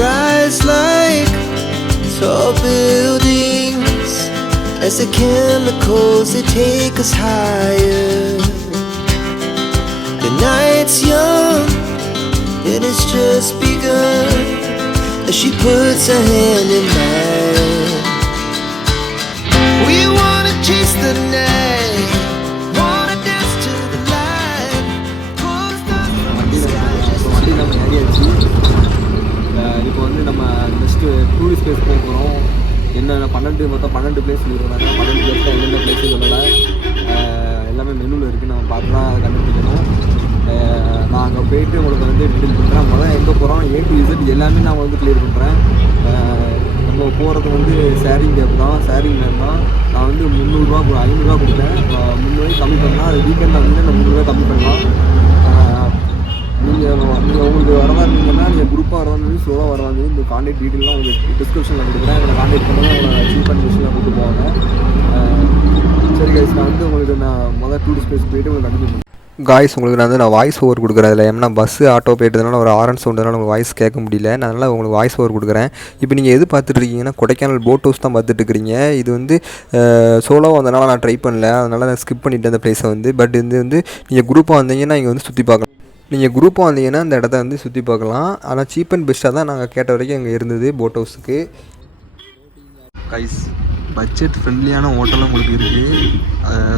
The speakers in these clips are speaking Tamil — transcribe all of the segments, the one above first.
rise like tall buildings as the chemicals they take us higher. The night's young and it's just begun as she puts her hand in mine. We wanna chase the night, wanna dance to the light. வண்டி நம்ம ஏறியாச்சு. இப்போ வந்து நம்ம நெக்ஸ்ட்டு டூரிஸ்ட் பிளேஸ் போக போகிறோம். என்னென்ன மொத்தம் 12 பிளேஸ் சொல்லியிருக்காங்க. 12 பிளேஸில் என்னென்ன பிளேஸ் சொல்லலை. எல்லாமே மெனுவில் இருக்குது. நம்ம பார்த்து தான் அதை கண்டுபிடிக்கணும். நான் அங்கே போய்ட்டு உங்களுக்கு வந்து டீட்டெயில் பண்ணுறேன். முதல்ல எங்கே போகிறோம் A to Z எல்லாமே நான் வந்து கிளியர் பண்ணுறேன். நம்ம போகிறது வந்து ஷேரிங் கேப் தான். ஷேரிங் கேப் தான். நான் வந்து 300 500 கொடுத்தேன். 300 கம்மி பண்ணலாம். அது வீக்கெண்டில் வந்து நான் 300 கம்மி பண்ணலாம். நீங்கள் உங்களுக்கு வரதா இருந்தீங்கன்னா நீங்கள் குரூப்பாக வரதாந்து ஸ்லோவாக வரதாந்து இந்த கான்டாக்ட் டீட்டெயிலாம் உங்களுக்கு டிஸ்கிரிப்ஷனில் கொடுக்குறேன். என்னை கான்டாக்ட் பண்ணுங்கள். உங்களை சீப் அண்ட் பெஸ்ட்டில் கூப்பிட்டு போவாங்க. சரி கைஸ், நான் வந்து உங்களுக்கு நான் முதல் டூரிஸ்ட் பிளேஸ் போய்ட்டு உங்களுக்கு கண்டிப்பாக காய்ஸ் உங்களுக்கு நான் வாய்ஸ் ஓவர் கொடுக்குறேன். அதில் ஏன்னா பஸ்ஸு ஆட்டோ போயிட்டதுனால ஒரு ஆரன் சவுண்டனால உங்களுக்கு வாய்ஸ் கேட்க முடியல. நான் அதனால் உங்களுக்கு வாய்ஸ் ஓவர் கொடுக்குறேன். இப்போ நீங்கள் எது பார்த்துட்டு இருக்கீங்கன்னா கொடைக்கானல் போட் ஹவுஸ் தான் பார்த்துட்டு இருக்கிறீங்க. இது வந்து சோலோவாக வந்தனால நான் ட்ரை பண்ணல, அதனால் நான் ஸ்கிப் பண்ணிவிட்டேன் அந்த பிளேஸை வந்து. பட் இது வந்து நீங்கள் குரூப்பாக வந்தீங்கன்னா இங்கே வந்து சுற்றி பார்க்கலாம். நீங்கள் குரூப்பாக வந்தீங்கன்னா அந்த இடத்த வந்து சுற்றி பார்க்கலாம். ஆனால் சீப் அண்ட் பெஸ்ட்டாக தான் நாங்கள் கேட்ட வரைக்கும் இங்கே இருந்தது போட் ஹவுஸுக்கு. கைஸ், பட்ஜெட் ஃப்ரெண்ட்லியான ஹோட்டலும் உங்களுக்கு இருக்குது.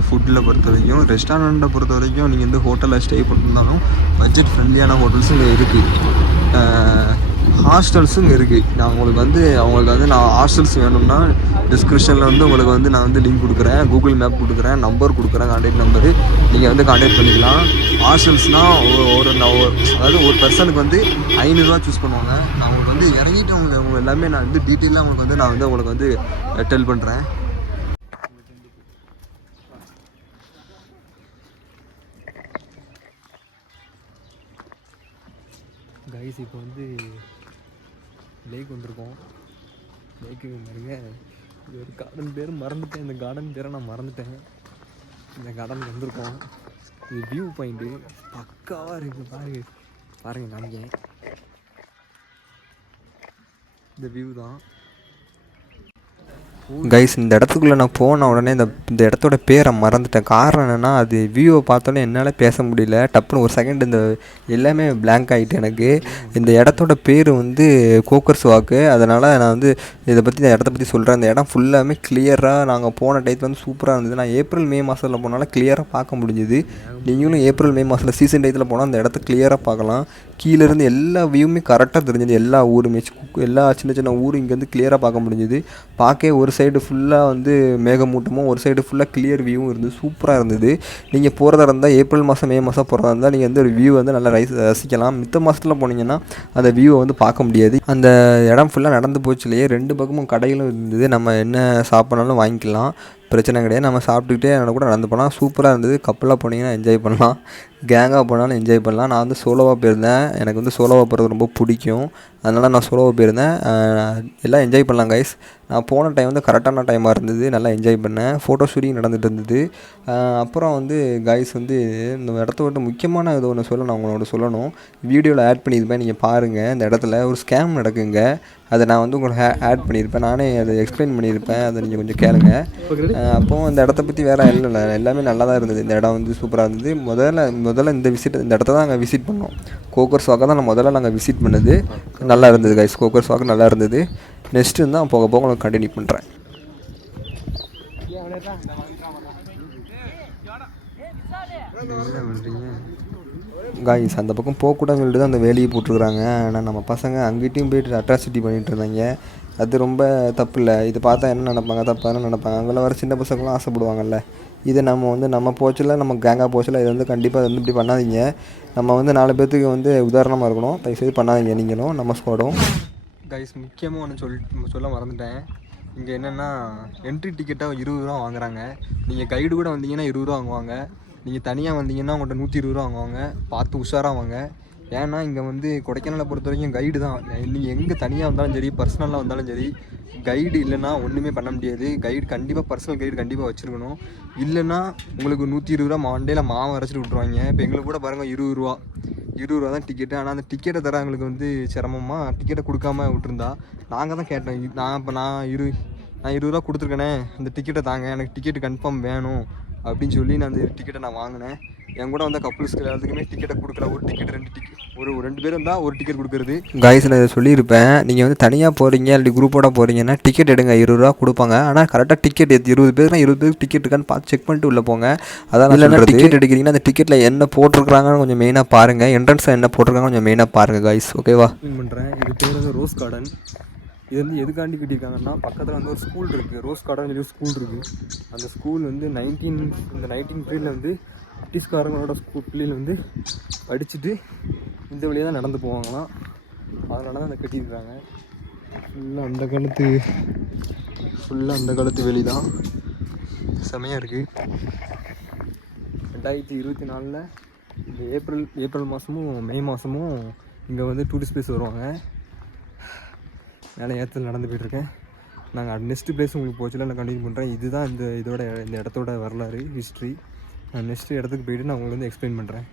ஃபுட்டில் பொறுத்த வரைக்கும், ரெஸ்டாரண்ட்டை பொறுத்த வரைக்கும் நீங்கள் வந்து ஹோட்டலில் ஸ்டே பண்ணியிருந்தாலும் பட்ஜெட் ஃப்ரெண்ட்லியான ஹோட்டல்ஸும் இங்கே இருக்குது. ஹாஸ்டல்ஸும் இங்கே இருக்குது. நான் உங்களுக்கு வந்து நான் ஹாஸ்டல்ஸ் வேணும்னா டிஸ்கிரிப்ஷனில் வந்து உங்களுக்கு வந்து நான் வந்து லிங்க் கொடுக்குறேன், கூகுள் மேப் கொடுக்குறேன், நம்பர் கொடுக்குறேன், கான்டாக்ட் நம்பரு. நீங்கள் வந்து கான்டாக்ட் பண்ணிக்கலாம். ஹாஸ்டல்ஸ்னால் அதாவது ஒரு பர்சனுக்கு வந்து 500 சூஸ் பண்ணுவாங்க. நான் உங்களுக்கு வந்து இறங்கிட்டு அவங்க எல்லாமே நான் வந்து டீட்டெயிலாக உங்களுக்கு வந்து டெல் பண்ணுறேன். கைஸ், இப்போ வந்து லேக் வந்திருக்கோம். லேக்கு பாருங்க, இது ஒரு கார்டன் பேர் மறந்துட்டேன். இந்த கார்டன் பேரை நான் மறந்துட்டேன். இந்த கார்டனுக்கு வந்திருக்கோம். இது வியூ பாயிண்ட்டு பக்காவாக இருக்குது. பாருங்கள் காமிங்க. இந்த வியூ தான் கைஸ். இந்த இடத்துக்குள்ளே நான் போன உடனே இந்த இடத்தோட பேரை மறந்துட்டேன். காரணம் என்னென்னா, அது வியூவை பார்த்தோன்னே என்னால் பேச முடியல. டப்புன்னு ஒரு செகண்ட் இந்த எல்லாமே பிளாங்க் ஆகிட்டு எனக்கு. இந்த இடத்தோட பேர் வந்து கோக்கர்ஸ் வாக்கு. அதனால் நான் வந்து இந்த இடத்த பற்றி சொல்கிறேன். இந்த இடம் ஃபுல்லாமே கிளியராக நாங்கள் போன டைத்தில் வந்து சூப்பராக இருந்தது. நான் ஏப்ரல் மே மாதத்தில் போனால கிளியராக பார்க்க முடிஞ்சுது. நீங்களும் ஏப்ரல் மே மாதத்தில் சீசன் டைத்தில் போனால் அந்த இடத்த கிளியராக பார்க்கலாம். கீழேருந்து எல்லா வியூவுமே கரெக்டாக தெரிஞ்சுது. எல்லா ஊருமே, எல்லா சின்ன சின்ன ஊர் இங்கேருந்து கிளியராக பார்க்க முடிஞ்சுது. பார்க்க ஒரு சைடு ஃபுல்லாக வந்து மேகமூட்டமும், ஒரு சைடு ஃபுல்லாக கிளியர் வியூவும் இருந்தது. சூப்பராக இருந்தது. நீங்கள் போகிறதா இருந்தால் ஏப்ரல் மாதம் மே மாதம் போகிறதா இருந்தால் நீங்கள் வந்து ஒரு வியூ வந்து நல்லா ரசிக்கலாம். மித்த மாதத்தில் போனீங்கன்னா அந்த வியூவை வந்து பார்க்க முடியாது. அந்த இடம் ஃபுல்லாக நடந்து போச்சுலையே 2 பக்கமும் கடைகளும் இருந்தது. நம்ம என்ன சாப்பிட்னாலும் வாங்கிக்கலாம், பிரச்சனை கிடையாது. நம்ம சாப்பிட்டுக்கிட்டே என்னோட கூட நடந்து போனால் சூப்பராக இருந்தது. கப்பலாக போனீங்கன்னா என்ஜாய் பண்ணலாம், கேங்காக போனாலும் என்ஜாய் பண்ணலாம். நான் வந்து சோலோவாக போயிருந்தேன். எனக்கு வந்து சோலோவாக போகிறது ரொம்ப பிடிக்கும். அதனால் நான் சோலோவாக போயிருந்தேன். எல்லாம் என்ஜாய் பண்ணலாம் கைஸ். நான் போன டைம் வந்து கரெக்டான டைமாக இருந்தது. நல்லா என்ஜாய் பண்ணேன். ஃபோட்டோ ஷூட்டிங் நடந்துகிட்டு இருந்தது. அப்புறம் வந்து கைஸ் வந்து இந்த இடத்த விட்டு முக்கியமான இது ஒன்று நான் உங்களோட சொல்லணும். வீடியோவில் ஆட் பண்ணியிருப்பேன், நீங்கள் பாருங்கள். இந்த இடத்துல ஒரு ஸ்கேம் நடக்குங்க. அதை நான் வந்து உங்களுக்கு ஆட் பண்ணியிருப்பேன். நானே அதை எக்ஸ்பிளைன் பண்ணியிருப்பேன். அதை நீங்கள் கொஞ்சம் கேளுங்க. அப்போது இந்த இடத்த பற்றி வேறு இல்லை, எல்லாமே நல்லா தான் இருந்தது. இந்த இடம் வந்து சூப்பராக இருந்தது. முதல்ல இந்த இடத்த தான் நாங்கள் விசிட் பண்ணோம். கோக்கர்ஸ் வாக்கை தான் முதல்ல நாங்கள் விசிட் பண்ணது. நல்லா இருந்தது கைஸ். கோக்கர்ஸ் வாக்கு நல்லா இருந்தது. நெக்ஸ்ட்டு தான் போக உங்களுக்கு கண்டினியூ பண்ணுறேன். காய்ஸ், அந்த பக்கம் போகக்கூடாதுன்னு சொல்லிட்டு தான் அந்த வேலையை போட்டிருக்குறாங்க. ஆனால் நம்ம பசங்க அங்கிட்டையும் போய்ட்டு அட்ராசிட்டி பண்ணிகிட்டு இருந்தாங்க. அது ரொம்ப தப்பு இல்லை. இது பார்த்தா என்ன நினைப்பாங்க, தப்பாக நினைப்பாங்க. அங்கெல்லாம் வர சின்ன பசங்களாம் ஆசைப்படுவாங்கல்ல. இதை நம்ம போச்சில், நம்ம கேங்காக போச்சில் இது வந்து கண்டிப்பாக வந்து இப்படி பண்ணாதீங்க. நம்ம வந்து 4 பேர்த்துக்கு வந்து உதாரணமாக இருக்கணும். தயவுசெய்து பண்ணாதீங்க நீங்களும், நம்ம ஸ்குவாடும். கைஸ், முக்கியமாக ஒன்று சொல்ல மறந்துட்டேன். இங்கே என்னென்னா என்ட்ரி டிக்கெட்டாக 20 ரூபா வாங்குறாங்க. நீங்கள் கைடு கூட வந்தீங்கன்னா 20 ரூபா வாங்குவாங்க. நீங்கள் தனியாக வந்தீங்கன்னா உங்கள்கிட்ட 120 ரூபா வாங்குவாங்க. பார்த்து உஷாராக வாங்க. ஏன்னா இங்கே வந்து கொடைக்கானலை பொறுத்த வரைக்கும் கைடு தான். நீங்கள் எங்கே தனியாக வந்தாலும் சரி, பர்சனலாக வந்தாலும் சரி, கைடு இல்லைன்னா ஒன்றுமே பண்ண முடியாது. கைடு கண்டிப்பாக, பர்சனல் கைடு கண்டிப்பாக வச்சுருக்கணும். இல்லைன்னா உங்களுக்கு 120 ரூபா மண்டையில் மாவு அரைச்சிட்டு விட்ருவாங்க. இப்போ எங்களுக்கு கூட பாருங்கள் 20 ரூபா தான் டிக்கெட்டு. ஆனால் அந்த டிக்கெட்டை தர எங்களுக்கு வந்து சிரமமாக டிக்கெட்டை கொடுக்காம விட்டுருந்தா நாங்கள் தான் கேட்டோம். நான் 20 ரூபா கொடுத்துருக்கேனே, அந்த டிக்கெட்டை தாங்க, எனக்கு டிக்கெட்டு கன்ஃபார்ம் வேணும் அப்படின்னு சொல்லி நான் அந்த டிக்கெட்டை நான் வாங்கினேன். என் கூட வந்த கப்புள்ஸ்க்கு எல்லாத்துக்குமே டிக்கெட்டை கொடுக்கல. ஒரு டிக்கெட் 2 டிக்கெட், ஒரு 2 பேர் இருந்தால் ஒரு டிக்கெட் கொடுக்குறது. கைஸ் நான் இதை சொல்லியிருப்பேன். நீங்கள் வந்து தனியாக போகிறீங்க அப்படி குரூப்போட போகிறீங்கன்னா டிக்கெட் எடுங்க, 20 ரூபா கொடுப்பாங்க. ஆனால் கரெக்டாக டிக்கெட் 20 பேருக்கு டிக்கெட் இருக்கான்னு பார்த்து செக் பண்ணிட்டு உள்ளே போங்க. அதான் இல்லைன்னா டிக்கெட் எடுக்கிறீங்கன்னா அந்த டிக்கெட்டில் என்ன போட்டிருக்காங்கன்னு கொஞ்சம் மெயினாக பாருங்கள். என்ட்ரன்ஸில் என்ன போட்டிருக்காங்க கொஞ்சம் மெயினாக பாருங்கள் கைஸ். ஓகேவா? பண்ணுறேன். இது பேர் வந்து ரோஸ் கார்டன். இது வந்து எதுக்காண்டி கட்டியிருக்காங்கன்னா, பக்கத்தில் வந்து ஒரு ஸ்கூல் இருக்குது, ரோஸ் கார்டன் சொல்லி ஒரு ஸ்கூல் இருக்குது. அந்த ஸ்கூல் வந்து 19 வந்து பிரிட்டிஷ்காரங்களோட பிள்ளைகள் வந்து படிச்சுட்டு இந்த வழியாக தான் நடந்து போவாங்களாம். அதனால தான் அதை கட்டியிருக்காங்க. ஃபுல்லாக அந்த காலத்து வெளி தான். செமையாக இருக்குது. 2024 இந்த ஏப்ரல் மாதமும் மே மாதமும் இங்கே வந்து டூரிஸ்ட் பிளேஸ் வருவாங்க. மேலே ஏற்றல் நடந்து போய்ட்டுருக்கேன். நாங்கள் நெக்ஸ்ட்டு பிளேஸ் உங்களுக்கு போச்சுல நான் கண்டினியூ பண்ணுறேன். இதுதான் இந்த இடத்தோட வரலாறு, ஹிஸ்ட்ரி. நான் நெக்ஸ்ட்டு இடத்துக்கு போய்ட்டு நான் உங்களுக்கு வந்து எக்ஸ்பிளைன் பண்ணுறேன்.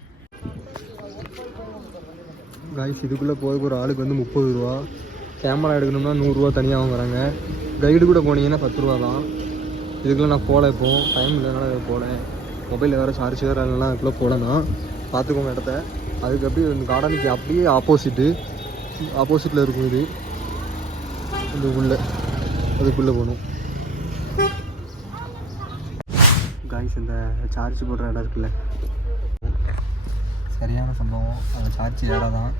காய்ஸ் இதுக்குள்ளே போகிறதுக்கு ஒரு ஆளுக்கு வந்து 30 ரூபா. கேமரா எடுக்கணும்னா 100 ரூபா தனியாக வாங்குறாங்க. கைடு கூட போனீங்கன்னா 10 ரூபா தான். இதுக்குள்ளே நான் போகல, இப்போது டைம் இல்லைனால போனேன். மொபைலில் வேறு சார்ஜ் வேறு இல்லைனா அதுக்குள்ளே போகலன்னா பார்த்துக்கோங்க இடத்த. அதுக்கு அப்படியே இந்த கார்டனுக்கு அப்படியே ஆப்போசிட்டில் இருக்கும். இது அதுக்குள்ளே போகணும். காய்ஸ் இந்த சார்ஜ் போடுற இடம் இருக்குல்ல, சரியான சம்பவம். அந்த சார்ஜ் ஏடாக தான்,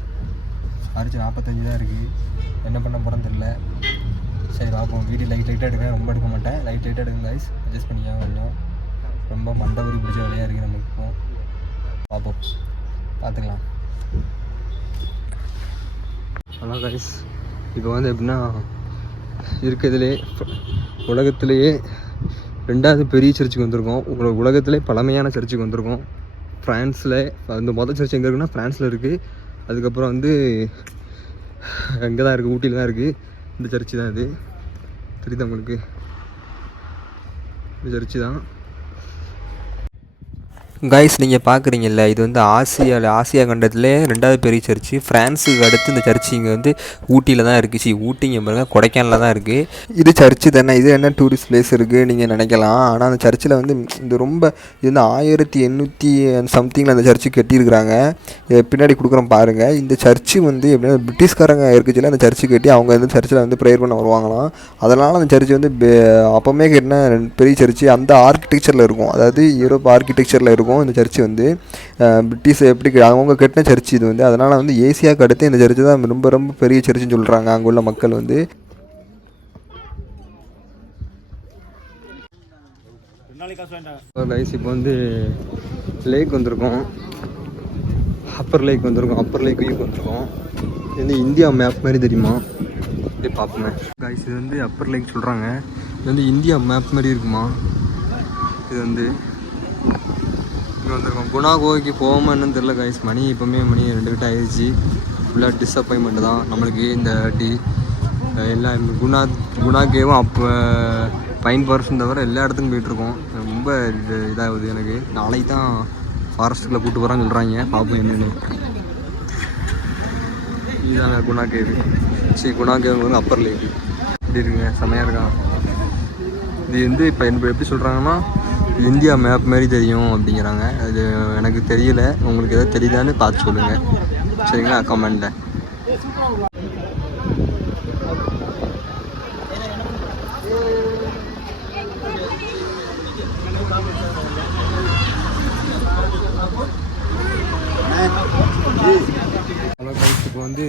சார்ஜ் 45 தான் இருக்குது. என்ன பண்ண போகிறேன்னு தெரியல. சரி பார்ப்போம். வீடியோ லைட்டாக எடுக்கிறேன், ரொம்ப எடுக்க மாட்டேன். லைட்டாக எடுங்க காய்ஸ், அட்ஜஸ்ட் பண்ணிக்காங்க கொஞ்சம். ரொம்ப மண்டபரி பிடிச்ச வேலையாக இருக்குது நமக்கு. இப்போ பார்ப்போம், பார்த்துக்கலாம். அதான் காய்ஸ் இப்போ வந்து எப்படின்னா, இருக்கிறதுலே உலகத்திலேயே 2வது பெரிய சர்ச்சுக்கு வந்திருக்கோம். உலகத்திலே பழமையான சர்ச்சுக்கு வந்திருக்கோம். ஃப்ரான்ஸில் அந்த மொதல் சர்ச் எங்கே இருக்குன்னா ஃப்ரான்ஸில் இருக்குது. அதுக்கப்புறம் வந்து எங்கே தான் இருக்குது, ஊட்டியில் தான் இருக்குது. இந்த சர்ச்சு தான் இது. தெரியுது உங்களுக்கு? இந்த சர்ச்சு தான் கைஸ் நீங்கள் பார்க்குறீங்கல்ல. இது வந்து ஆசியா கண்டத்திலே 2வது பெரிய சர்ச்சு. ஃப்ரான்ஸுக்கு அடுத்து இந்த சர்ச்சு இங்கே வந்து ஊட்டியில் தான் இருக்குது. ஊட்டிங்க பாருங்க, கொடைக்கானலில் தான் இருக்குது. இது சர்ச்சு தானே, இது என்ன டூரிஸ்ட் பிளேஸ் இருக்குது நீங்கள் நினைக்கலாம். ஆனால் அந்த சர்ச்சில் வந்து இது வந்து 1800 சம்திங்கில் அந்த சர்ச்சு கட்டியிருக்கிறாங்க. பின்னாடி கொடுக்குறோம் பாருங்கள். இந்த சர்ச்சு வந்து எப்படின்னா பிரிட்டிஷ்காரங்க இருக்குச்சுல, அந்த சர்ச்சு கட்டி அவங்க வந்து சர்ச்சில் வந்து ப்ரேயர் பண்ண வருவாங்களாம். அதனால் அந்த சர்ச்சு வந்து அப்போவுமே கட்டின பெரிய சர்ச்சு அந்த ஆர்கிடெக்சரில் இருக்கும். அதாவது யூரோப் ஆர்கிடெக்சரில் இருக்கும். இந்த சர்ச்சு வந்து பிரிட்டிஷ் எப்படி அவங்க கட்டின சர்ச்சு இது வந்து. அதனால் வந்து ஏசியாவுக்கு அடுத்து இந்த சர்ச்சு தான் ரொம்ப ரொம்ப பெரிய சர்ச்சுன்னு சொல்கிறாங்க அங்கே உள்ள மக்கள் வந்து. இப்போ வந்து லேக் வந்திருக்கோம், அப்பர் லேக் வந்திருக்கோம். அப்பர் லேக் வியூ வந்திருக்கோம். இது வந்து இந்தியா மேப் மாதிரி தெரியுமா? அப்படியே பார்ப்போமே கைஸ். இது வந்து அப்பர் லேக் சொல்கிறாங்க. இது வந்து இந்தியா மேப் மாதிரி இருக்குமா. இது வந்து இங்கே வந்திருக்கோம். குணா கோவைக்கு போகாமல் என்னன்னு தெரில கைஸ். மணி 2 கிட்ட ஆயிடுச்சு. ஃபுல்லாக டிஸப்பாயின்மெண்ட் தான் நம்மளுக்கு இந்த வாட்டி. எல்லாம் குணா கேவும் அப்போ பைன் ஃபாரஸ்ட் தவிர எல்லா இடத்துக்கும் போயிட்டுருக்கோம். ரொம்ப இதாகுது எனக்கு. நாளைக்கு தான் ஃபாரஸ்ட்டுக்குள்ளே கூப்பிட்டு போகிறான்னு சொல்கிறாங்க. பார்ப்போம் என்னென்னு. இதுதாங்க குணா கேவு. குணா கேவுங்க வந்து அப்பர் லேக். இப்படி இருக்குங்க, செம்மையாக இருக்கான். இது வந்து இப்போ எப்படி சொல்கிறாங்கன்னா இந்தியா மேப் மாதிரி தெரியும் அப்படிங்கிறாங்க. அது எனக்கு தெரியல, உங்களுக்கு எதாவது தெரியுதான்னு பார்த்து சொல்லுங்கள் சரிங்களா, கமெண்டில். ஹலோ கைஸ், இப்போ வந்து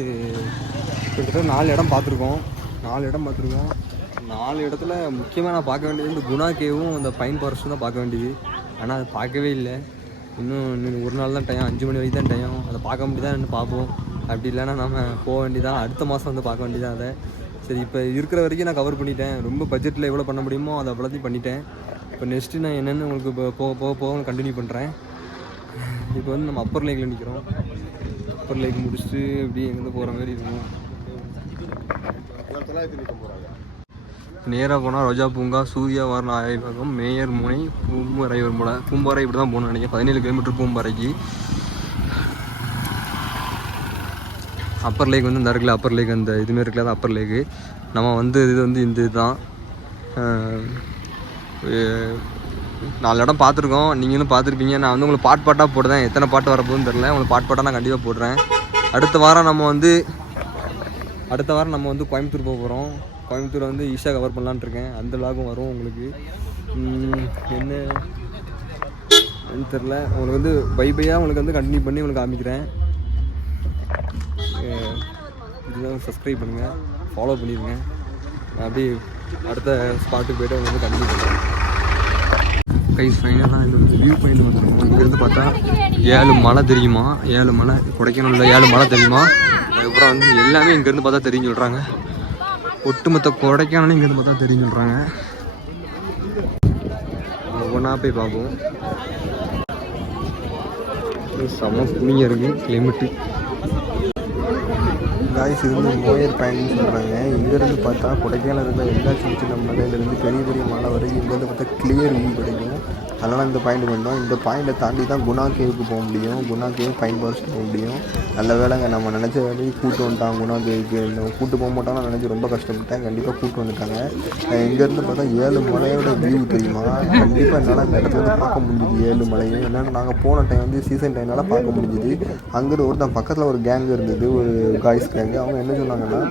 கிட்டத்தட்ட 4 இடம் பார்த்துருக்கோம். 4 இடத்துல முக்கியமாக நான் பார்க்க வேண்டியது இந்த குணா கேவும் அந்த பைன் ஃபாரஸ்ட்டும் தான் பார்க்க வேண்டியது. ஆனால் அதை பார்க்கவே இல்லை. இன்னும் ஒரு நாள் தான் டைம், 5 மணி வரைக்கும் தான் டைம். அதை பார்க்க வேண்டியதான் பார்ப்போம். அப்படி இல்லைன்னா நம்ம போக வேண்டியதான், அடுத்த மாதம் வந்து பார்க்க வேண்டியதான் அதை. சரி, இப்போ இருக்கிற வரைக்கும் நான் கவர் பண்ணிட்டேன். ரொம்ப பட்ஜெட்டில் எவ்வளோ பண்ண முடியுமோ அதை அவ்வளோத்தையும் பண்ணிட்டேன். இப்போ நெக்ஸ்ட்டு நான் என்னென்னு உங்களுக்கு போக கண்டினியூ பண்ணுறேன். இப்போ வந்து நம்ம அப்பர் லேக்கில் நிற்கிறோம். அப்பர் லேக் முடிச்சுட்டு அப்படியே எங்கேருந்து போகிற மாதிரி இருக்கும். நேராக போனால் ரோஜா பூங்கா, சூர்யா வாரண ஆய்வகம், மேயர் முனை, பூம்பாறை வரும் போல். பூம்பாறை இப்படி தான் போகணும்னு நினைக்கிறேன். 17 கிலோமீட்டர் பூம்பாறைக்கு. அப்பர் லேக் வந்து இந்த இருக்குல்ல, அப்பர் லேக் அந்த இதுமாரி இருக்குல்ல, அது அப்பர் லேக்கு. நம்ம வந்து இது வந்து இந்த இதுதான் 4 இடம் பார்த்துருக்கோம். நீங்களும் பார்த்துருப்பீங்க. நான் வந்து உங்களுக்கு பாட்டாக போடுறேன். எத்தனை பாட்டு வரப்போகுதுன்னு தெரில. உங்களுக்கு பாட்டாக நான் கண்டிப்பாக போடுறேன். அடுத்த வாரம் நம்ம வந்து கோயம்புத்தூர் போக போகிறோம். கோயம்புத்தூர் வந்து ஈஸியாக கவர் பண்ணலான்னு இருக்கேன். அந்த லாகும் வரும் உங்களுக்கு. என்னன்னு தெரில. உங்களுக்கு வந்து பையாக உங்களுக்கு வந்து கண்டினியூ பண்ணி உங்களுக்கு காமிக்கிறேன். இதுதான் சப்ஸ்கிரைப் பண்ணுங்கள், ஃபாலோ பண்ணிடுங்க. அப்படியே அடுத்த ஸ்பாட்டுக்கு போய்ட்டு அவங்க வந்து கண்டினியூ பண்ணுறேன். கைஸ் ஃபைனலாக இந்த வியூ பாயிண்ட் வந்துருக்கோம். இங்கேருந்து பார்த்தா 7 மலை தெரியுமா, 7 மலை கொடைக்கானல்ல 7 மலை தெரியுமா. அதுக்கப்புறம் வந்து எல்லாமே இங்கேருந்து பார்த்தா தெரியுன்னு சொல்கிறாங்க. ஒட்டுமொத்த கொடைக்கானலும் இங்கேருந்து பார்த்தா தெரியுன்னு சொல்கிறாங்க. ஒவ்வொன்றா போய் பார்ப்போம். செம்ம கூலிங்காக இருக்குது கிளைமேட்டு. காய்ஸ் இது வந்து மோயர் பாயிண்ட்னு சொல்கிறாங்க. இங்கேருந்து பார்த்தா கொடைக்கானல் இருக்கிற எல்லா சின்ன சின்ன மலையிலேருந்து பெரிய பெரிய மலை வரைக்கும் இங்கேருந்து பார்த்தா கிளியர் வியூ கிடைக்கும். அதனால் இந்த பாயிண்ட் வந்தோம். இந்த பாயிண்ட்டை தாண்டி தான் குணா கேவுக்கு போக முடியும். குணா கேவ் பைன் ஃபாரஸ்ட் போக முடியும். நல்ல வேலைங்க, நம்ம நினச்ச வேலைக்கு கூட்டு வந்துட்டாங்க. குணா கேவுக்கு நம்ம கூட்டு போக மாட்டோம்னா நினச்சி ரொம்ப கஷ்டப்பட்டேன். கண்டிப்பாக கூட்டு வந்துட்டாங்க. இங்கேருந்து பார்த்தா 7 மலையோட வியூ தெரியுமா. கண்டிப்பாக என்னால் இந்த இடத்துல வந்து பார்க்க முடிஞ்சுது 7 மலையும். என்னென்னா நாங்கள் போன டைம் வந்து சீசன் டைம்னால பார்க்க முடிஞ்சுது. அங்கே ஒருத்தன் பக்கத்தில் ஒரு கேங் இருந்தது, ஒரு காய்ஸ் கேங்கு. அவங்க என்ன சொன்னாங்கன்னா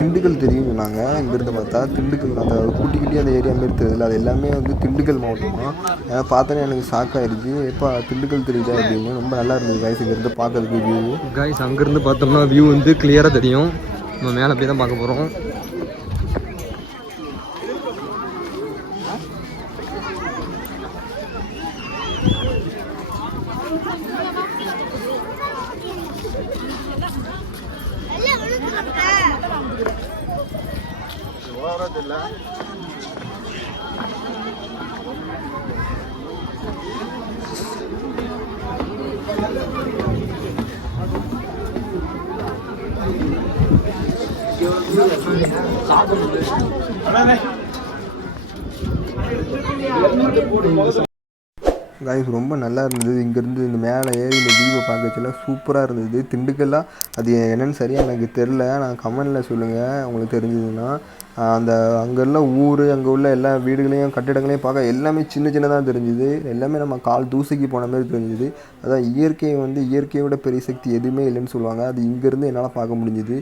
திண்டுக்கல் தெரியும்னு சொன்னாங்க. இங்கேருந்து பார்த்தா திண்டுக்கல் அந்த குட்டி குட்டி அந்த ஏரியா மாரி தெரியுதுல, அது எல்லாமே வந்து திண்டுக்கல் மாவட்டமாக. பார்த்தோன்னே எனக்கு ஷாக் ஆகிடுச்சு. எப்போ திண்டுக்கல் தெரியுதா அப்படின்னு. ரொம்ப நல்லா இருந்தது காய்ஸ் இங்கேருந்து பார்க்கறதுக்கு வியூ. காய்ஸ் அங்கேருந்து பார்த்தோம்னா வியூ வந்து கிளியராக தெரியும். நம்ம மேலே போய் தான் பார்க்க போகிறோம். காய்ஸ் ரொம்ப நல்லா இருந்தது. இங்கேருந்து இந்த மேலே ஏறி இந்த வியூவை பார்க்கறதுல சூப்பராக இருந்தது. திண்டுக்கல்லாம் அது என்னென்னு சரியாக எனக்கு தெரில. நான் கமெண்டில் சொல்லுங்கள் உங்களுக்கு தெரிஞ்சதுன்னா. அந்த அங்கெல்லாம் ஊர், அங்கே உள்ள எல்லா வீடுகளையும் கட்டிடங்களையும் பார்க்க எல்லாமே சின்ன சின்னதாக தெரிஞ்சுது. எல்லாமே நம்ம கால் தூசிக்கு போன மாதிரி தெரிஞ்சுது. அதான் இயற்கையோட பெரிய சக்தி எதுவுமே இல்லைன்னு சொல்லுவாங்க. அது இங்கேருந்து என்னால் பார்க்க முடிஞ்சுது.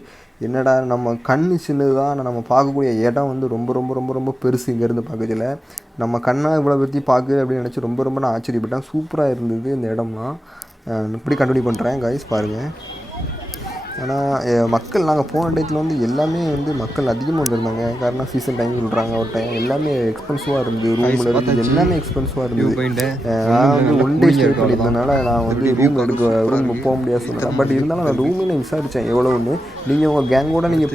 என்னடா நம்ம கண் சின்னது தான், ஆனால் நம்ம பார்க்கக்கூடிய இடம் வந்து ரொம்ப ரொம்ப ரொம்ப ரொம்ப பெருசு. இங்கேருந்து பார்க்கறதுல நம்ம கண்ணை இவ்வளோ பற்றி பார்க்குது அப்படின்னு நினச்சி ரொம்ப நான் ஆச்சரியப்பட்டேன். சூப்பராக இருந்தது இந்த இடம்லாம். இப்படி கண்டினியூ பண்ணுறேன் காய்ஸ் பாருங்கள். ஆனால் மக்கள் நாங்கள் போன டயத்தில் வந்து எல்லாமே வந்து மக்கள் அதிகமாக வந்திருந்தாங்க. காரணம் சீசன் டைம் சொல்கிறாங்க. ஒரு டைம் எல்லாமே எக்ஸ்பென்சிவாக இருந்தது. ரூமில் இருந்து எல்லாமே எக்ஸ்பென்சிவாக இருந்தது. நான் வந்து 1 டே ஸ்டே பண்ணியிருந்தனால நான் வந்து ரூம் போக முடியாது சொல்கிறேன். பட் இருந்தாலும் நான் ரூமில் விசாரித்தேன் எவ்வளோன்னு. நீங்கள் உங்கள் கேங்கோடு நீங்கள்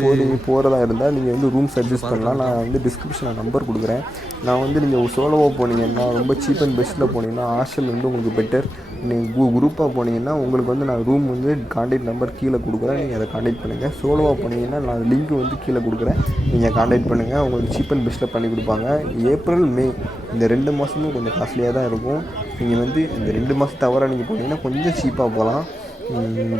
போகிறதா இருந்தால் நீங்கள் வந்து ரூம் சஜஸ்ட் பண்ணலாம். நான் வந்து டிஸ்கிரிப்ஷனில் நம்பர் கொடுக்குறேன். நான் வந்து நீங்கள் சோலோவாக போனீங்கன்னா ரொம்ப சீப் அண்ட் பெஸ்ட்டில் போனீங்கன்னா ஹாஸ்டல் வந்து உங்களுக்கு பெட்டர். நீங்கள் குரூப்பாக போனீங்கன்னா உங்களுக்கு வந்து நான் ரூம் வந்து கான்டாக்ட் நம்பர் கீழே கொடுக்குறேன். நீங்கள் அதை கான்டாக்ட் பண்ணுங்கள். சோலோவாக போனீங்கன்னா நான் லிங்க் வந்து கீழே கொடுக்குறேன். நீங்கள் கான்டாக்ட் பண்ணுங்கள். உங்களுக்கு சீப் அண்ட் பெஸ்ட்டில் பண்ணி கொடுப்பாங்க. ஏப்ரல் மே இந்த 2 மாதமும் கொஞ்சம் காஸ்ட்லியாக தான் இருக்கும். நீங்கள் வந்து இந்த 2 மாதம் தவிர நீங்கள் போனீங்கன்னா கொஞ்சம் சீப்பாக போகலாம்.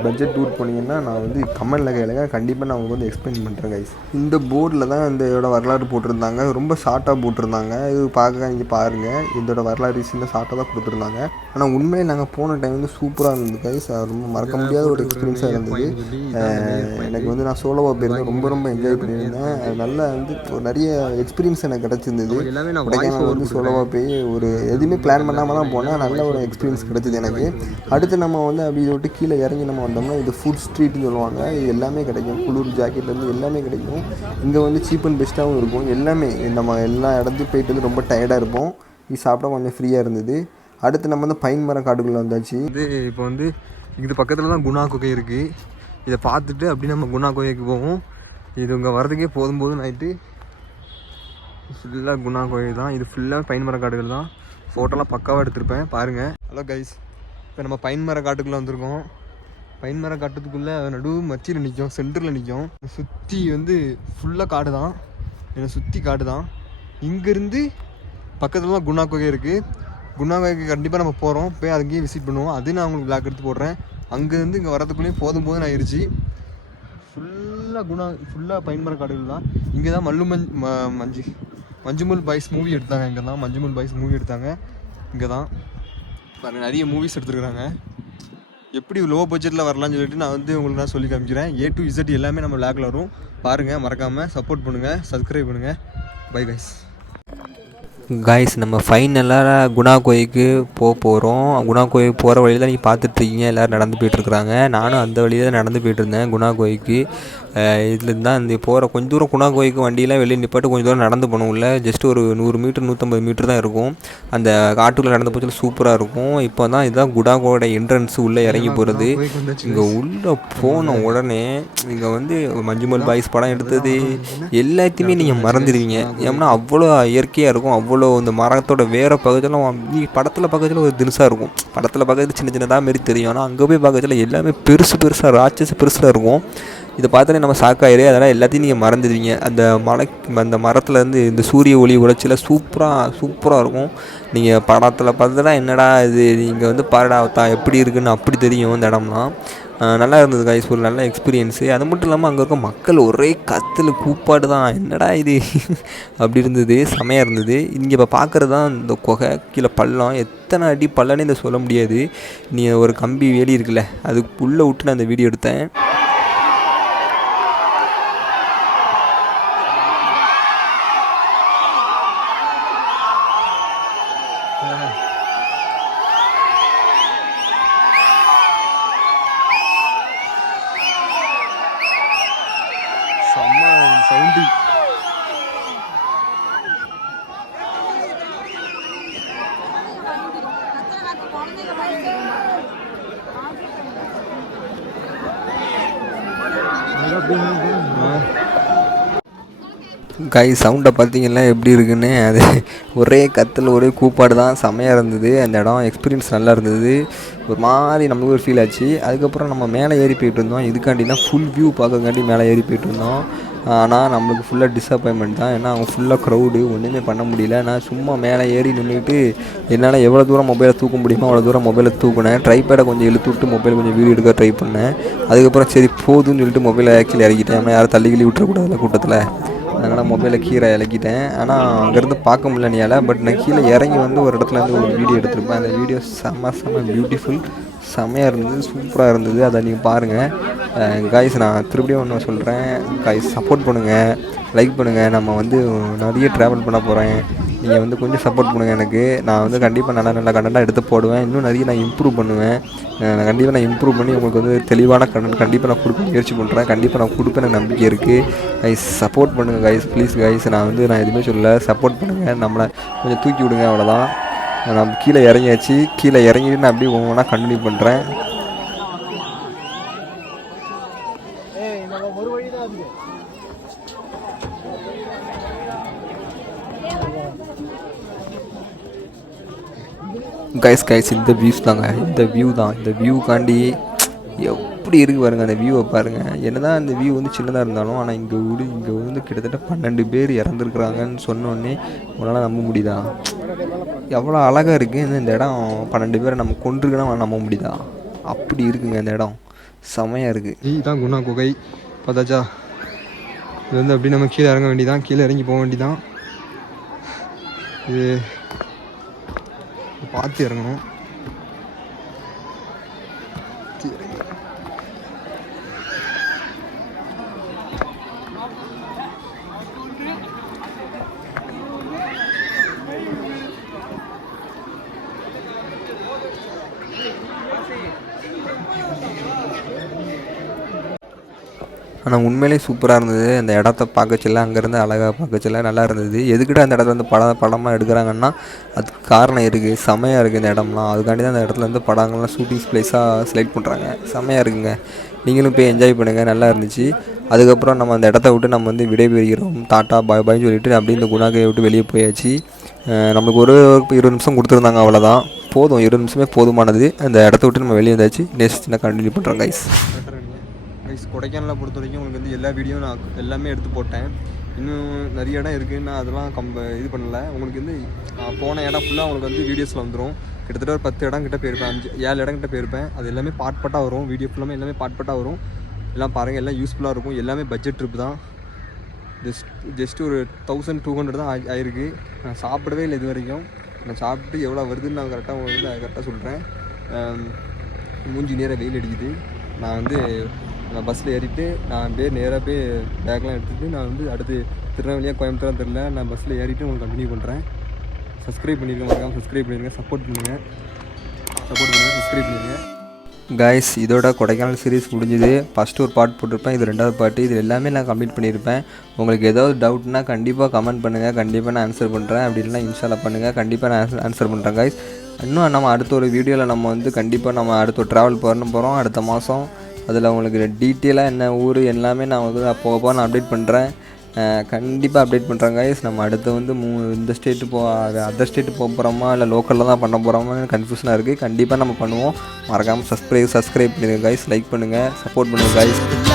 பட்ஜெட் டூர் போனீங்கன்னா நான் வந்து கமெண்டில் கேளுங்க, கண்டிப்பாக நான் உங்களுக்கு வந்து எக்ஸ்பிளைன் பண்ணுறேன் கைஸ். இந்த போர்டில் தான் இதோட வரலாறு போட்டிருந்தாங்க. ரொம்ப ஷார்ட்டாக போட்டிருந்தாங்க. இது பார்க்க நீங்கள் பாருங்கள். இதோட வரலாறு சின்ன ஷார்ட்டாக தான் கொடுத்துருந்தாங்க. ஆனால் உண்மையை நாங்கள் போன டைம் வந்து சூப்பராக இருந்தது கைஸ். ரொம்ப மறக்க முடியாத ஒரு எக்ஸ்பீரியன்ஸாக இருந்தது. எனக்கு வந்து நான் சோலோவாக போயிருந்தேன். ரொம்ப என்ஜாய் பண்ணியிருந்தேன். நல்லா வந்து நிறைய எக்ஸ்பீரியன்ஸ் எனக்கு கிடச்சிருந்தது. கொடைக்கானல் வந்து சோலோவாக போய் ஒரு எதுவுமே பிளான் பண்ணாமல் தான் போனேன். நல்ல ஒரு எக்ஸ்பீரியன்ஸ் கிடச்சிது எனக்கு. அடுத்து நம்ம வந்து அப்படி விட்டு கீழே இறங்கி நம்ம வந்தோம்னா இது ஃபுட் ஸ்ட்ரீட்னு சொல்லுவாங்க. இது எல்லாமே கிடைக்கும். குளிர் ஜாக்கெட்லேருந்து எல்லாமே கிடைக்கும். இங்கே வந்து சீப் அண்ட் பெஸ்ட்டாகவும் இருக்கும். எல்லாமே நம்ம எல்லா இடத்துக்கும் போயிட்டு வந்து ரொம்ப டயர்டாக இருப்போம். இது சாப்பிட்டா கொஞ்சம் ஃப்ரீயாக இருந்தது. அடுத்து நம்ம வந்து பைன் மரம் காட்டுக்குள்ளே வந்தாச்சு. இப்போ வந்து இது பக்கத்தில் தான் குணா குகை இருக்குது. இதை பார்த்துட்டு அப்படி நம்ம குணா குகைக்கு போவோம். இது இங்கே வர்றதுக்கே போதும் நைட்டு. ஃபுல்லாக குணா குகை தான். இது ஃபுல்லாக பைன் மரம் காடுகள் தான். ஃபோட்டோலாம் பக்காவாக எடுத்திருப்பேன் பாருங்கள். ஹலோ கைஸ், இப்போ நம்ம பைன் மரம் காட்டுக்குள்ளே வந்திருக்கோம். பைன் மரம் காட்டுறதுக்குள்ளே நடு மச்சியில் நிற்கும், சென்டரில் நிற்கும். சுற்றி வந்து ஃபுல்லாக காடு தான், என்னை சுற்றி காடு தான். இங்கேருந்து பக்கத்தில் தான் குணா குகை இருக்குது. குணா குகைக்கு கண்டிப்பாக நம்ம போகிறோம், போய் அங்கேயும் விசிட் பண்ணுவோம். அது நான் உங்களுக்கு பிளாக் எடுத்து போடுறேன். அங்கேருந்து இங்கே வரதுக்குள்ளேயும் போதும் ஆயிடுச்சு. ஃபுல்லாக பைன் மர காடுகள் தான். இங்கே தான் மஞ்சுமல் பாய்ஸ் மூவி எடுத்தாங்க. இங்கே தான் மஞ்சுமல் பாய்ஸ் மூவி எடுத்தாங்க. இங்கே தான் நிறைய மூவிஸ் எடுத்துருக்குறாங்க. எப்படி லோ பட்ஜெட்டில் வரலான்னு சொல்லிட்டு நான் வந்து உங்களுக்கு நான் சொல்லி காமிக்கிறேன். A to Z எல்லாமே நம்ம பிளாக்ல வரும். பாருங்கள், மறக்காமல் சப்போர்ட் பண்ணுங்கள், சப்ஸ்கிரைப் பண்ணுங்கள். Bye guys. காய்ஸ், நம்ம ஃபைனலாக குணா கோயிலுக்கு போகிறோம். குணா கோயிலுக்கு போகிற வழியில் தான் நீங்கள் பார்த்துட்ருக்கீங்க, எல்லோரும் நடந்து போய்ட்டுருக்குறாங்க. நானும் அந்த வழியில் தான் நடந்து போய்ட்டுருந்தேன் குணா கோயிலுக்கு. இதுலேருந்து தான் இந்த போகிற கொஞ்சம் தூரம் குணா கோயிலுக்கு வண்டியெலாம் வெளியே நிப்பாட்டு கொஞ்சம் தூரம் நடந்து போகணும். உள்ள ஜஸ்ட் ஒரு 100 மீட்டர் 150 மீட்டர் தான் இருக்கும். அந்த காட்டுக்குள்ளே நடந்து போச்சு சூப்பராக இருக்கும். இப்போ தான் இதுதான் குணா கோயோட என்ட்ரன்ஸ், உள்ளே இறங்கி போகிறது. இங்கே உள்ளே போன உடனே இங்கே வந்து மஞ்சுமல் பாய்ஸ் படம் எடுத்தது எல்லாத்தையுமே நீங்கள் மறந்துடுவீங்க. ஏன்னா அவ்வளோ இயற்கையாக இருக்கும். அவ்வளோ இந்த மரத்தோட வேற பகுதியெல்லாம் படத்தில் பக்கத்தில் ஒரு தினுசாக இருக்கும். படத்தில் பக்கத்தில் சின்ன சின்னதாக மாரி தெரியும். ஆனால் அங்கே போய் பக்கத்தில் எல்லாமே பெருசாக ராட்சச பெருசாக இருக்கும். இதை பார்த்தாலே நம்ம ஷாக்காயிரு. அதெல்லாம் எல்லாத்தையும் நீங்கள் மறந்துடுவீங்க. அந்த மரத்துலேருந்து இந்த சூரிய ஒளி உழைச்சில சூப்பராக இருக்கும். நீங்கள் படத்தில் பார்த்தா என்னடா இது, நீங்கள் வந்து பாருடா எப்படி இருக்குன்னு அப்படி தெரியும். இந்த இடம்லாம் நல்லா இருந்தது கைஸ், ஒரு நல்ல எக்ஸ்பீரியன்ஸு. அது மட்டும் இல்லாமல் அங்கே இருக்க மக்கள் ஒரே கத்தில் கூப்பாடு தான், என்னடா இது அப்படி இருந்தது, செமையாக இருந்தது. இங்கே இப்போ பார்க்குறது தான் இந்த குகை, கீழே பள்ளம், எத்தனை அடி பள்ளம்னு இதை சொல்ல முடியாது. நீ ஒரு கம்பி வேலி இருக்குல்ல, அதுக்குள்ளே விட்டு நான் அந்த வீடியோ எடுத்தேன். சவுண்டு காய் சவுண்டை பார்த்தீங்கன்னா எப்படி இருக்குன்னு, அது ஒரே கத்தில் ஒரே கூப்பாடு தான், செமையாக இருந்தது. அந்த இடம் எக்ஸ்பீரியன்ஸ் நல்லா இருந்தது. ஒரு மாதிரி நம்மளுக்கு ஒரு ஃபீல் ஆச்சு. அதுக்கப்புறம் நம்ம மேலே ஏறி போயிட்டு இருந்தோம். இதுக்காண்டி தான் ஃபுல் வியூ பார்க்கறதுக்காண்டி மேலே ஏறி போயிட்டு இருந்தோம். ஆனால் நம்மளுக்கு ஃபுல்லாக டிஸப்பாயின்மெண்ட் தான். ஏன்னா அவங்க ஃபுல்லாக க்ரௌடு, ஒன்றுமே பண்ண முடியல. நான் சும்மா மேலே ஏறி நின்றுட்டு என்னால் எவ்வளோ தூரம் மொபைலை தூக்க முடியுமோ அவ்வளோ தூரம் மொபைலை தூக்கினேன். ட்ரைபேடை கொஞ்சம் இழுத்து விட்டு மொபைல் கொஞ்சம் வீடியோ எடுக்க ட்ரை பண்ணேன். அதுக்கப்புறம் சரி போதுன்னு சொல்லிட்டு மொபைலை கீழே இறக்கிட்டேன். ஏன்னா யாரும் தள்ளி விட்டுறக்கூடாதுல கூட்டத்தில், அதனால் மொபைலை கீழே இறக்கிட்டேன். ஆனால் அங்கேருந்து பார்க்க முடியல நீயால். பட் நான் கீழே இறங்கி வந்து ஒரு இடத்துலேருந்து ஒரு வீடியோ எடுத்திருப்பேன். அந்த வீடியோ செம்ம பியூட்டிஃபுல், செம்மையாக இருந்தது, சூப்பராக இருந்தது. அதை நீங்கள் பாருங்கள் காய்ஸ். நான் திருப்பியும் ஒன்று சொல்கிறேன் காய்ஸ், சப்போர்ட் பண்ணுங்கள், லைக் பண்ணுங்கள். நம்ம வந்து நிறைய ட்ராவல் பண்ண போகிறேன். நீங்கள் வந்து கொஞ்சம் சப்போர்ட் பண்ணுங்கள் எனக்கு. நான் வந்து கண்டிப்பாக நல்ல கண்டென்ட்டாக எடுத்து போடுவேன். இன்னும் நிறைய நான் இம்ப்ரூவ் பண்ணுவேன். கண்டிப்பாக நான் இம்ப்ரூவ் பண்ணி உங்களுக்கு வந்து தெளிவான கண்டென்ட் கண்டிப்பாக நான் கொடுக்க முயற்சி பண்ணுறேன். கண்டிப்பாக நான் கொடுப்பேன், எனக்கு நம்பிக்கை இருக்குது. கைஸ் சப்போர்ட் பண்ணுங்கள் கைஸ், ப்ளீஸ் கைஸ். நான் எதுவுமே சொல்லலை, சப்போர்ட் பண்ணுங்கள், நம்மளை கொஞ்சம் தூக்கி விடுங்க, அவ்வளோதான். நான் கீழே இறங்கியாச்சு. கீழே இறங்கிட்டு நான் அப்படியே ஒவ்வொன்றா கண்டினியூ பண்ணுறேன். கைஸ் இந்த வியூஸ் தாங்க, இந்த வியூக்காண்டி எப்படி இருக்குது பாருங்கள். அந்த வியூவை பாருங்கள். என்ன தான் அந்த வியூ வந்து சின்னதாக இருந்தாலும், ஆனால் இங்கே வந்து கிட்டத்தட்ட 12 பேர் இறந்துருக்குறாங்கன்னு சொன்னோடனே உங்களால் நம்ப முடியுதா? எவ்வளோ அழகாக இருக்குது இந்த இடம். 12 பேரை நம்ம கொண்டிருக்குன்னா நம்ப முடியுதா? அப்படி இருக்குங்க இந்த இடம், செமையாக இருக்குது. இதுதான் குணா குகை, பார்த்தாச்சா? இது வந்து அப்படி நம்ம கீழே இறங்க வேண்டியதான், கீழே இறங்கி போக வேண்டியதான். இது பார்த்து இறங்கணும். ஆனால் உண்மையிலே சூப்பராக இருந்தது. அந்த இடத்த பார்க்கச்சில்ல, அங்கேருந்து அழகாக பார்க்கச்சில்ல, நல்லா இருந்தது. எதுக்கிட்ட அந்த இடத்துல வந்து படமாக எடுக்கிறாங்கன்னா அதுக்கு காரணம் இருக்குது. செமையாக இருக்குது இந்த இடம்லாம். அதுக்காண்டி தான் அந்த இடத்துல வந்து படங்கள்லாம் ஷூட்டிங்ஸ் ப்ளேஸாக செலக்ட் பண்ணுறாங்க. செமையாக இருக்குங்க. நீங்களும் போய் என்ஜாய் பண்ணுங்கள், நல்லா இருந்துச்சு. அதுக்கப்புறம் நம்ம அந்த இடத்த விட்டு நம்ம வந்து விடைபெறுகிறோம். டாட்டா பாய் பாய்னு சொல்லிட்டு அப்படியே இந்த குணா குகையை விட்டு வெளியே போயாச்சு. நம்மளுக்கு ஒரு 20 நிமிஷம் கொடுத்துருந்தாங்க, அவ்வளோதான். போதும் 20 நிமிஷமே போதுமானது. அந்த இடத்த விட்டு நம்ம வெளியே வந்தாச்சு. நெக்ஸ்ட் நான் கண்டினியூ பண்ணுறேன் கைஸ். கொடைக்கானலை பொறுத்த வரைக்கும் உங்களுக்கு வந்து எல்லா வீடியோ நான் எல்லாமே எடுத்து போட்டேன். இன்னும் நிறைய இடம் இருக்குது, நான் அதெல்லாம் இது பண்ணலை. உங்களுக்கு வந்து போன இடம் ஃபுல்லாக உங்களுக்கு வந்து வீடியோஸில் வந்துடும். கிட்டத்தட்ட ஒரு 10 இடம் கிட்ட போயிருப்பேன், 5-7 இடம் கிட்ட போயிருப்பேன். அது எல்லாமே பார்ட் வரும். வீடியோ ஃபுல்லாமே எல்லாமே பார்ட் வரும். எல்லாம் பாருங்கள், எல்லாம் யூஸ்ஃபுல்லாக இருக்கும். எல்லாமே பட்ஜெட் ட்ரிப் தான். ஜஸ்ட் ஒரு 1200 தான் ஆயிருக்கு. நான் சாப்பிடவே இல்லை இது வரைக்கும். நான் சாப்பிட்டு எவ்வளோ வருதுன்னு நான் கரெக்டாக சொல்கிறேன். மூஞ்சி நேராக வெயில் அடிக்குது. நான் பஸ்ஸில் ஏறிட்டு நான் அப்படியே நேராக போய் பேக்லாம் எடுத்துகிட்டு நான் வந்து அடுத்து திருநெல்வேலியாக கோயம்புத்தூராக தெரில, நான் பஸ்ஸில் ஏறிட்டு உங்களுக்கு கண்டினியூ பண்ணுறேன். சப்ஸ்கிரைப் பண்ணியிருக்கேன், மறக்காமல் சப்ஸ்கிரைப் பண்ணிடுங்க. சப்போர்ட் பண்ணுங்கள், சப்ஸ்கிரைப் பண்ணிடுங்க. கைஸ், இதோட கொடைக்கானல் சீரிஸ் முடிஞ்சுது. ஃபஸ்ட்டு ஒரு பார்ட் போட்டிருப்பேன், இது 2வது பார்ட்டு. இது எல்லாமே நான் கம்ப்ளீட் பண்ணியிருப்பேன். உங்களுக்கு ஏதாவது டவுட்னா கண்டிப்பாக கமெண்ட் பண்ணுங்கள், கண்டிப்பாக நான் ஆன்சர் பண்ணுறேன். அப்படி இல்லைனா இன்ஸ்டாவில் பண்ணுங்கள், கண்டிப்பாக நான் ஆன்சர் பண்ணுறேன் கைஸ். இன்னும் நம்ம அடுத்த ஒரு வீடியோவில் நம்ம வந்து கண்டிப்பாக நம்ம அடுத்த ஒரு ட்ராவல் போகிறோம் அடுத்த மாதம். அதில் உங்களுக்கு டீட்டெயிலாக என்ன ஊர் எல்லாமே நான் வந்து போக நான் அப்டேட் பண்ணுறேன். கண்டிப்பாக அப்டேட் பண்ணுறேன் கைஸ். நம்ம அடுத்து வந்து இந்த ஸ்டேட்டு அதர் ஸ்டேட்டு போக போகிறோமா இல்லை லோக்கலில் தான் பண்ண போகிறோமான்னு கன்ஃபியூஷனாக இருக்குது. கண்டிப்பாக நம்ம பண்ணுவோம். மறக்காமல் சப்ஸ்கிரைப் பண்ணிடுங்க கைஸ், லைக் பண்ணுங்கள், சப்போர்ட் பண்ணுங்கள் கைஸ்.